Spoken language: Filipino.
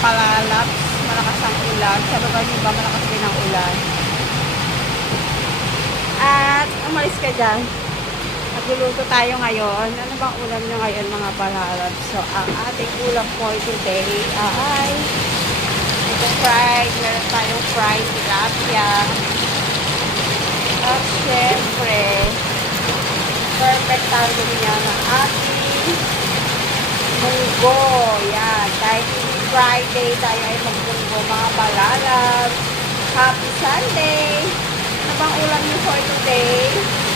palalaps, malakas ang ulan. Sa lugar niyo ba malakas din ang ulan? At umalis ka dyan. Nagluluto tayo ngayon. Ano bang ulam nyo ngayon mga palalaps? So, ang ating ulam for today ay ito fried. Meron tayong fried tilapia. At syempre, perfect timing niya ng ating munggo. Yan. Dahil hindi Friday tayo ay magmunggo mga palalaps. Happy Sunday! Ano bang ulam niyo for today?